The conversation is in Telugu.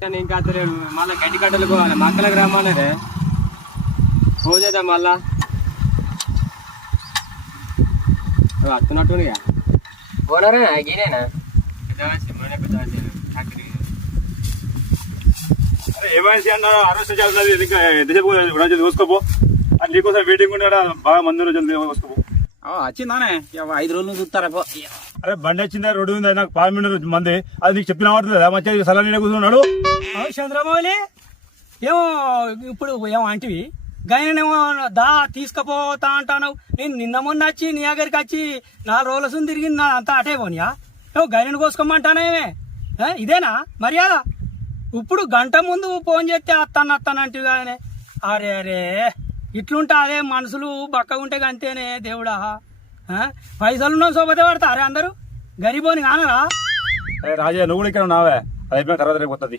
ఇంకా అతలేడు మళ్ళీ గడ్డి కట్టలు పోవాలి మక్కలకు రమ్మన్నదే ఫోన్ చేద్దాం మళ్ళా వస్తున్నట్టుగా పోనరా గినేనా ఏమైనా అన్న అరెస్ట్ చేయాలి ఇంకా ఎంతసేపు చూసుకోపో అది నీకోసం వెయిటింగ్ ఉండే బాగా మంది రోజులు చూసుకోపో వచ్చిందానే 5 రోజులు చూస్తారా అరే బండి వచ్చిందా రోడ్డు ఉంది నాకు 5 మినిట్ మంది అది నీకు చెప్పిన వాడుతుంది మంచిగా సలా నీడ కూర్చున్నాడు చంద్రమౌళి ఏమో ఇప్పుడు ఏమో అంటివి గయనేమో దా తీసుకుపోతా అంటాను. నేను నిన్న మొన్న వచ్చి నీ దగ్గరికి వచ్చి 4 రోజుల తిరిగింది నా అంతా అటే పోనియా నువ్వు గయనని కోసుకోమంటానేమే ఇదేనా మర్యాద? ఇప్పుడు గంట ముందు ఫోన్ చేస్తే అత్తానంటివి కానీ అరే అరే ఇట్లుంటా అదే మనుషులు బక్కగా ఉంటే అంతేనే దేవుడా. పైసలున్న సోపతే పడతారే అందరూ గరీబోని కానరా? రాజా నువ్వు కూడా ఇక్కడ ఉన్నావే అది అయిపోయిన తర్వాత రేపు వస్తుంది